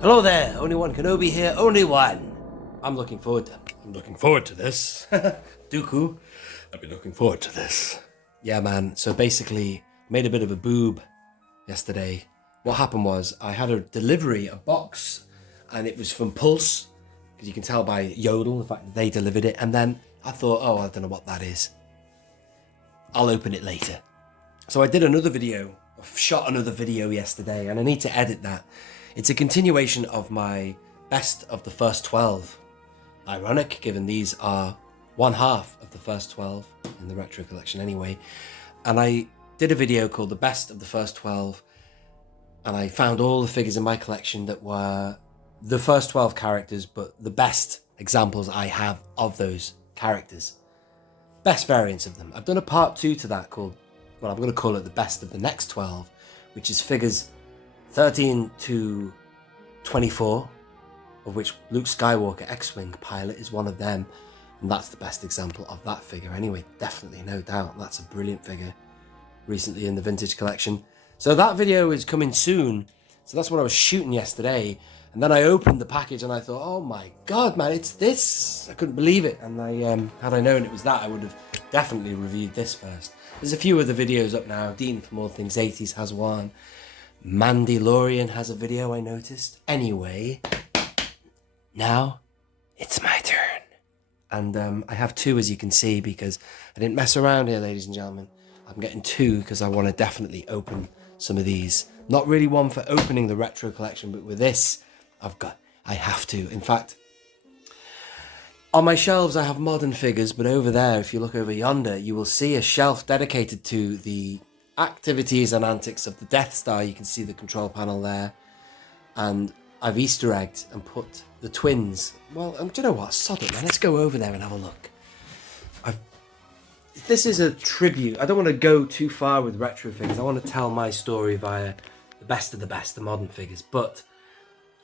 Hello there, only one Kenobi here, only one. I'm looking forward to this. Dooku, I've been looking forward to this. Yeah, man, so basically, made a bit of a boob yesterday. What happened was, I had a delivery, a box, and it was from Pulse, because you can tell by Yodel, the fact that they delivered it, and then I thought, oh, I don't know what that is. I'll open it later. So I did another video, shot another video yesterday, and I need to edit that. It's a continuation of my best of the first 12. Ironic, given these are one half of the first 12 in the retro collection anyway. And I did a video called the best of the first 12, and I found all the figures in my collection that were the first 12 characters, but the best examples I have of those characters. Best variants of them. I've done a part 2 to that called, well, I'm going to call it the best of the next 12, which is figures 13 to 24, of which Luke Skywalker X-Wing pilot is one of them, and that's the best example of that figure anyway, definitely, no doubt. That's a brilliant figure, recently in the vintage collection. So that video is coming soon, so that's what I was shooting yesterday, and then I opened the package and I thought, oh my god, man, it's this! I couldn't believe it, and had I known it was that, I would have definitely reviewed this first. There's a few other videos up now. Dean from All Things 80s has one. Mandalorian has a video, I noticed. Anyway, now it's my turn. And I have 2, as you can see, because I didn't mess around here, ladies and gentlemen. I'm getting 2 because I want to definitely open some of these. Not really one for opening the retro collection, but with this, I have to. In fact, on my shelves I have modern figures, but over there, if you look over yonder, you will see a shelf dedicated to the activities and antics of the Death Star. You can see the control panel there, and I've Easter egged and put the twins. Well, do you know what? Sod it, man. Let's go over there and have a look. This is a tribute. I don't want to go too far with retro figures. I want to tell my story via the best of the best, the modern figures. But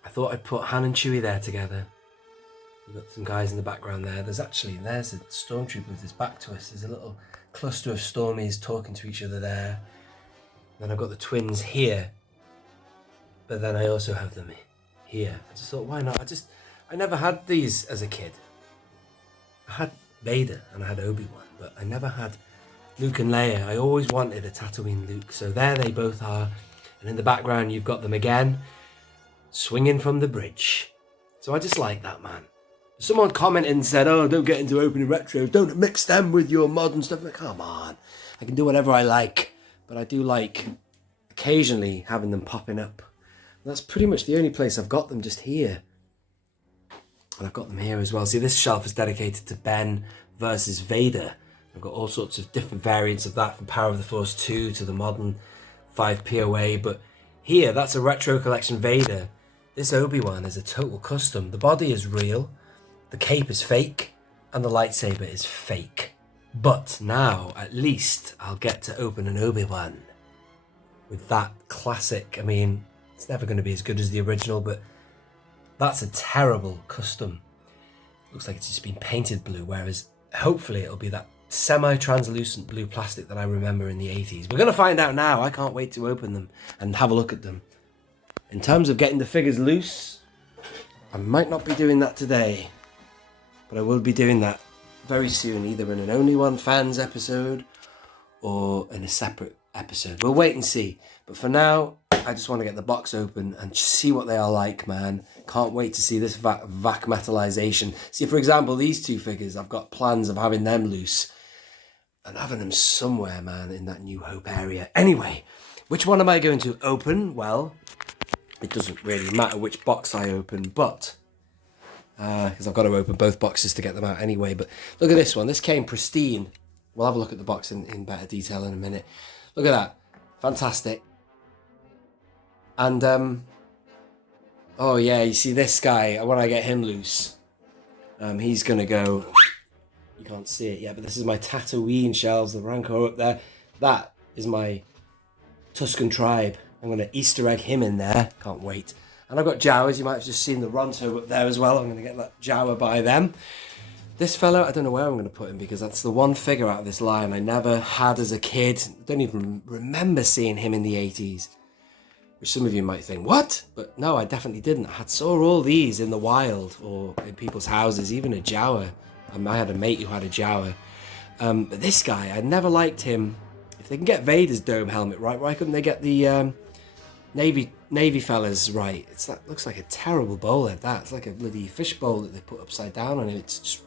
I thought I'd put Han and Chewie there together. You've got some guys in the background there. There's a stormtrooper with his back to us. There's a little cluster of Stormies talking to each other there. Then I've got the twins here, but then I also have them here. I just thought, why not? I never had these as a kid. I had Vader and I had Obi-Wan, but I never had Luke and Leia. I always wanted a Tatooine Luke. So there they both are. And in the background, you've got them again, swinging from the bridge. So I just like that, man. Someone commented and said, oh, don't get into opening retros. Don't mix them with your modern stuff. Like, come on. I can do whatever I like. But I do like occasionally having them popping up. And that's pretty much the only place I've got them, just here. And I've got them here as well. See, this shelf is dedicated to Ben versus Vader. I've got all sorts of different variants of that, from Power of the Force 2 to the modern 5 POA. But here, that's a retro collection Vader. This Obi-Wan is a total custom. The body is real. The cape is fake, and the lightsaber is fake. But now, at least, I'll get to open an Obi-Wan with that classic. I mean, it's never going to be as good as the original, but that's a terrible custom. Looks like it's just been painted blue, whereas hopefully it'll be that semi-translucent blue plastic that I remember in the 80s. We're going to find out now. I can't wait to open them and have a look at them. In terms of getting the figures loose, I might not be doing that today. But I will be doing that very soon, either in an Only One Fans episode or in a separate episode. We'll wait and see. But for now, I just want to get the box open and see what they are like, man. Can't wait to see this vac metallization. See, for example, these 2 figures, I've got plans of having them loose and having them somewhere, man, in that New Hope area. Anyway, which one am I going to open? Well, it doesn't really matter which box I open, but because I've got to open both boxes to get them out anyway. But look at this one. This came pristine. We'll have a look at the box in better detail in a minute. Look at that. Fantastic. And, oh yeah, you see this guy, when I get him loose, he's going to go, you can't see it yet, but this is my Tatooine shelves, the Rancor up there. That is my Tusken tribe. I'm going to Easter egg him in there. Can't wait. And I've got Jawas. You might have just seen the Ronto up there as well. I'm going to get that Jawa by them. This fellow, I don't know where I'm going to put him, because that's the one figure out of this line I never had as a kid. I don't even remember seeing him in the 80s. which some of you might think, what? But no, I definitely didn't. I saw all these in the wild or in people's houses, even a Jawa. I had a mate who had a Jawa. But this guy, I never liked him. If they can get Vader's dome helmet right, why couldn't they get the Navy fellas right? Looks like a terrible bowl head, that. It's like a bloody fish bowl that they put upside down on him. It's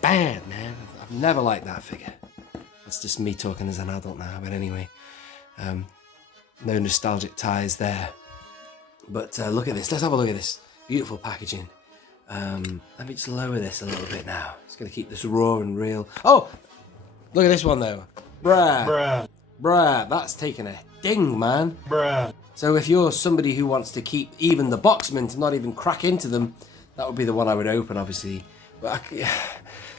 bad, man. I've never liked that figure. That's just me talking as an adult now, but anyway. No nostalgic ties there. But look at this. Let's have a look at this. Beautiful packaging. Let me just lower this a little bit now. It's going to keep this raw and real. Oh! Look at this one, though. Bruh. That's taking a ding, man. So if you're somebody who wants to keep even the boxmen to not even crack into them, that would be the one I would open, obviously. But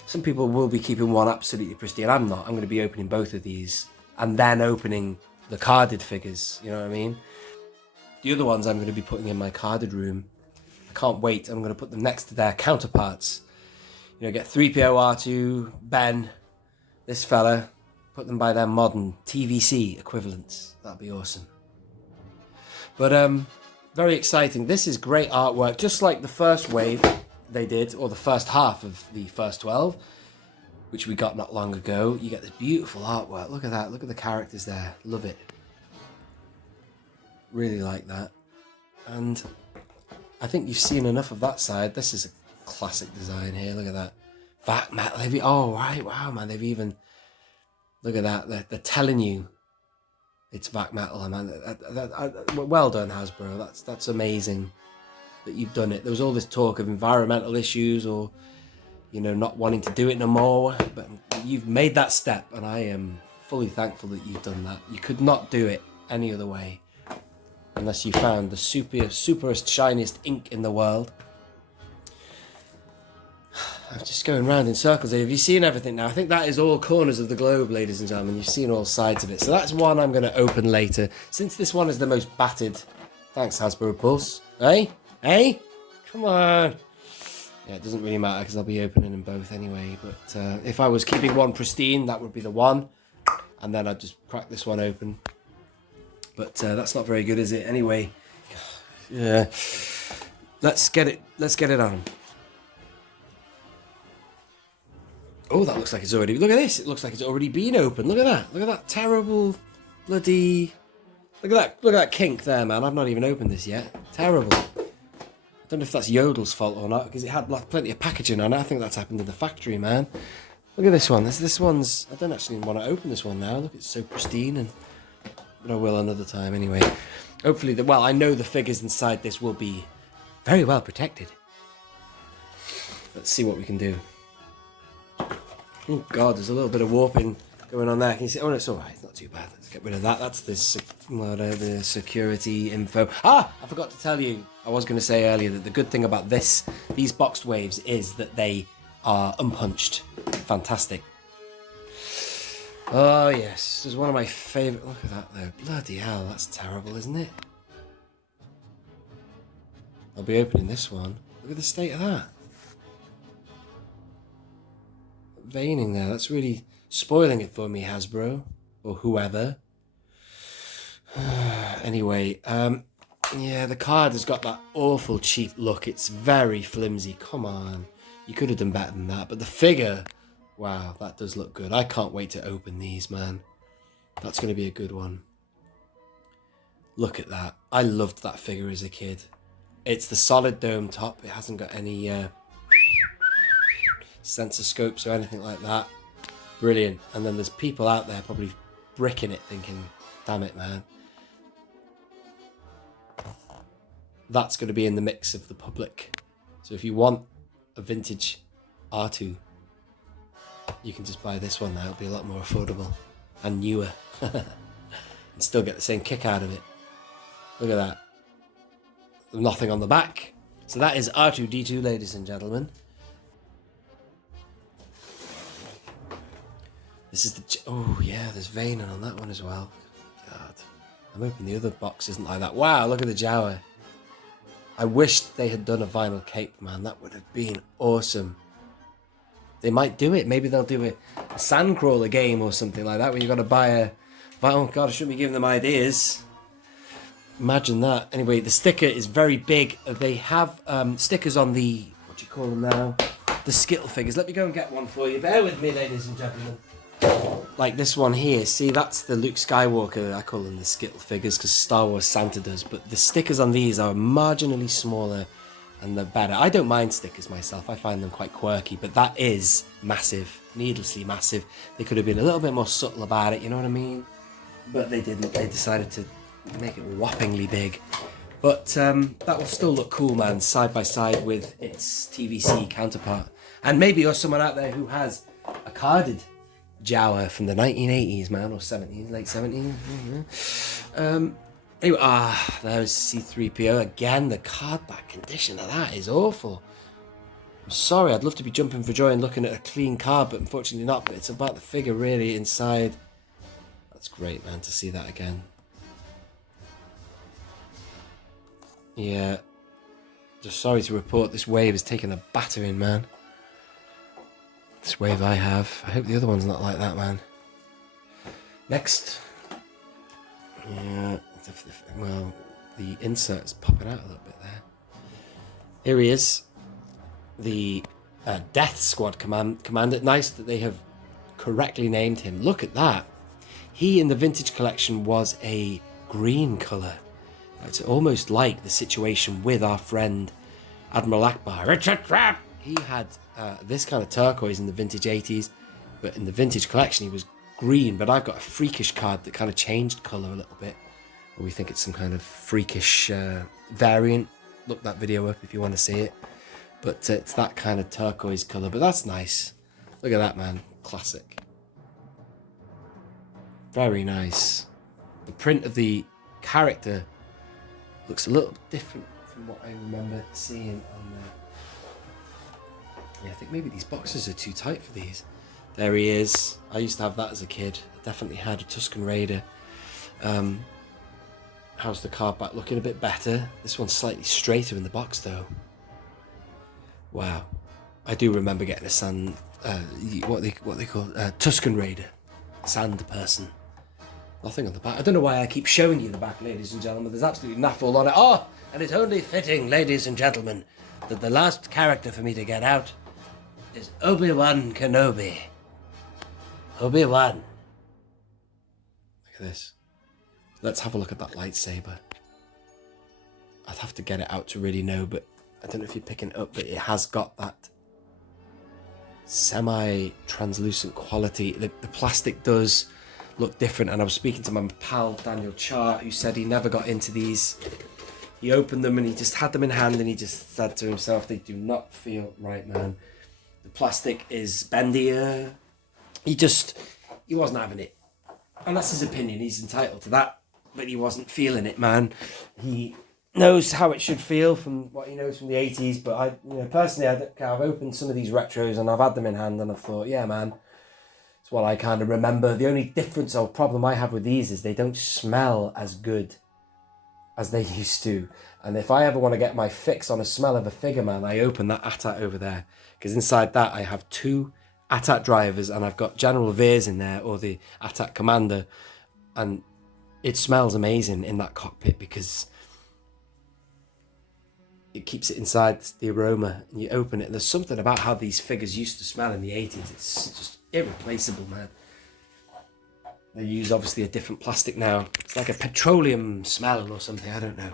some people will be keeping one absolutely pristine. I'm not. I'm going to be opening both of these and then opening the carded figures, you know what I mean? The other ones I'm going to be putting in my carded room. I can't wait. I'm going to put them next to their counterparts. You know, get 3PO, R2, Ben, this fella, put them by their modern TVC equivalents. That'd be awesome. But very exciting. This is great artwork, just like the first wave they did, or the first half of the first 12, which we got not long ago. You get this beautiful artwork. Look at that. Look at the characters there. Love it. Really like that. And I think you've seen enough of that side. This is a classic design here. Look at that. Vac metal. Oh, right. Wow, man. They've even... Look at that. They're telling you it's vac metal. Man. Well done, Hasbro. That's amazing that you've done it. There was all this talk of environmental issues or... you know, not wanting to do it no more, but you've made that step, and I am fully thankful that you've done that. You could not do it any other way, unless you found the superest, shiniest ink in the world. I'm just going round in circles here. Have you seen everything now? I think that is all corners of the globe, ladies and gentlemen. You've seen all sides of it. So that's one I'm going to open later. Since this one is the most battered... Thanks, Hasbro Pulse. Hey? Come on. Yeah, it doesn't really matter because I'll be opening them both anyway. But if I was keeping one pristine, that would be the one. And then I'd just crack this one open. But that's not very good, is it? Anyway, yeah. Let's get it on. Oh, that looks like it's already... Look at this. It looks like it's already been opened. Look at that. Look at that terrible bloody... Look at that kink there, man. I've not even opened this yet. Terrible. I don't know if that's Yodel's fault or not, because it had plenty of packaging on it. I think that's happened in the factory, man. Look at this one. This one's... I don't actually want to open this one now. Look, it's so pristine, but I will another time anyway. Hopefully, I know the figures inside this will be very well protected. Let's see what we can do. Oh, God, there's a little bit of warping going on there. Can you see? Oh, no, it's all right. It's not too bad. Let's get rid of that. That's the security info. I forgot to tell you. I was going to say earlier that the good thing about these boxed waves is that they are unpunched. Fantastic. Oh, yes. This is one of my favourite... Look at that, though. Bloody hell, that's terrible, isn't it? I'll be opening this one. Look at the state of that. Veining there. That's really spoiling it for me, Hasbro. Or whoever. Anyway, yeah, the card has got that awful cheap look. It's very flimsy. Come on. You could have done better than that. But the figure... Wow, that does look good. I can't wait to open these, man. That's going to be a good one. Look at that. I loved that figure as a kid. It's the solid dome top. It hasn't got any sensor scopes or anything like that. Brilliant. And then there's people out there probably bricking it thinking, damn it, man. That's going to be in the mix of the public. So if you want a vintage R2, you can just buy this one now. It'll be a lot more affordable and newer. And still get the same kick out of it. Look at that. Nothing on the back. So that is R2-D2, ladies and gentlemen. This is the... Oh, yeah, there's veining on that one as well. God. I'm hoping the other box isn't like that. Wow, look at the Jawa. I wished they had done a vinyl cape, man. That would have been awesome. They might do it. Maybe they'll do a Sandcrawler game or something like that where you've got to buy a... Oh, God, I shouldn't be giving them ideas. Imagine that. Anyway, the sticker is very big. They have stickers on the, what do you call them now? The Skittle figures. Let me go and get one for you. Bear with me, ladies and gentlemen. Like this one here. See, that's the Luke Skywalker. I call them the Skittle figures because Star Wars Santa does. But the stickers on these are marginally smaller and they're better. I don't mind stickers myself. I find them quite quirky. But that is massive. Needlessly massive. They could have been a little bit more subtle about it. You know what I mean? But they didn't. They decided to make it whoppingly big. But that will still look cool, man, side by side with its TVC counterpart. And maybe you're someone out there who has a carded Jawa from the 1980s, man, or 70s, late 70s. Anyway, there's C-3PO. Again, the card back condition of that is awful. I'm sorry, I'd love to be jumping for joy and looking at a clean card, but unfortunately not. But it's about the figure really inside. That's great, man, to see that again. Yeah, just sorry to report this wave has taken a battering, man. This wave I have. I hope the other one's not like that, man. Next. Yeah, well, the insert's popping out a little bit there. Here he is. The Death Squad commander. Nice that they have correctly named him. Look at that. He, in the vintage collection, was a green colour. It's almost like the situation with our friend Admiral Akbar. Richard Trap! He had this kind of turquoise in the vintage 80s, but in the vintage collection he was green. But I've got a freakish card that kind of changed colour a little bit. Or we think it's some kind of freakish variant. Look that video up if you want to see it. But it's that kind of turquoise colour. But that's nice. Look at that, man. Classic. Very nice. The print of the character looks a little different from what I remember seeing on there. Yeah, I think maybe these boxes are too tight for these. There he is. I used to have that as a kid. I definitely had a Tusken Raider. How's the card back? Looking a bit better. This one's slightly straighter in the box though. Wow. I do remember getting a what they call Tusken Raider. Sand person. Nothing on the back. I don't know why I keep showing you the back, ladies and gentlemen. There's absolutely naff all on it. Oh, and it's only fitting, ladies and gentlemen, that the last character for me to get out is One Kenobi. Obi-Wan. Look at this. Let's have a look at that lightsaber. I'd have to get it out to really know, but I don't know if you're picking it up, but it has got that semi-translucent quality. The plastic does look different, and I was speaking to my pal Daniel Chart, who said he never got into these. He opened them and he just had them in hand and he just said to himself, they do not feel right, man. The plastic is bendier. He wasn't having it. And that's his opinion, he's entitled to that, but he wasn't feeling it, man. He knows how it should feel from what he knows from the 80s, but personally, I've opened some of these retros and I've had them in hand and I've thought, yeah, man, it's what I kind of remember. The only difference or problem I have with these is they don't smell as good as they used to. And if I ever want to get my fix on a smell of a figure, man, I open that AT-AT over there, because inside that I have 2 AT-AT drivers and I've got General Veers in there, or the AT-AT commander, and it smells amazing in that cockpit because it keeps it inside, the aroma, and you open it. There's something about how these figures used to smell in the 80s. It's just irreplaceable, man. They use obviously a different plastic now. It's like a petroleum smell or something, I don't know.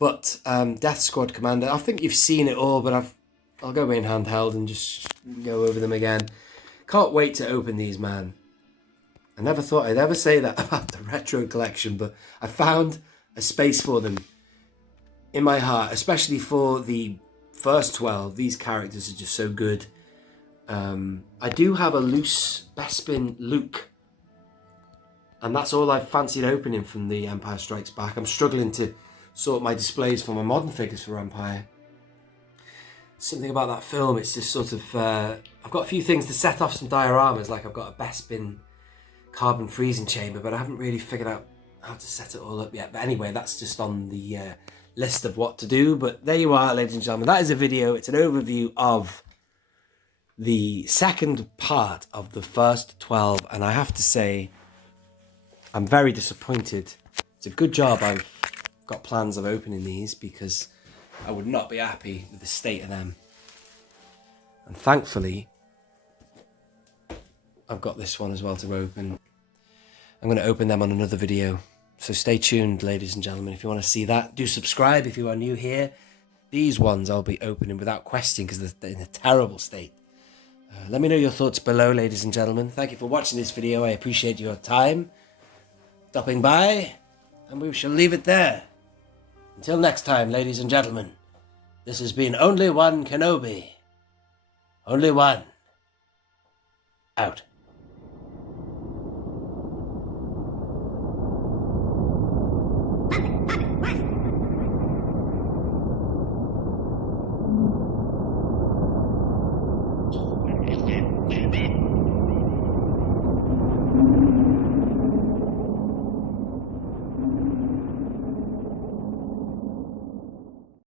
But Death Squad Commander, I think you've seen it all, but I'll go in handheld and just go over them again. Can't wait to open these, man. I never thought I'd ever say that about the retro collection, but I found a space for them in my heart, especially for the first 12. These characters are just so good. I do have a loose Bespin Luke, and that's all I've fancied opening from the Empire Strikes Back. I'm struggling to sort my displays for my modern figures for Empire. Something about that film, it's just sort of... I've got a few things to set off some dioramas, like I've got a Bespin carbon freezing chamber, but I haven't really figured out how to set it all up yet. But anyway, that's just on the list of what to do. But there you are, ladies and gentlemen. That is a video. It's an overview of the second part of the first 12, and I have to say, I'm very disappointed. It's a good job I've got plans of opening these because I would not be happy with the state of them. And thankfully, I've got this one as well to open. I'm going to open them on another video. So stay tuned, ladies and gentlemen. If you want to see that, do subscribe if you are new here. These ones I'll be opening without question because they're in a terrible state. Let me know your thoughts below, ladies and gentlemen. Thank you for watching this video. I appreciate your time stopping by, and we shall leave it there. Until next time, ladies and gentlemen, this has been Only One Kenobi. Only one. Out.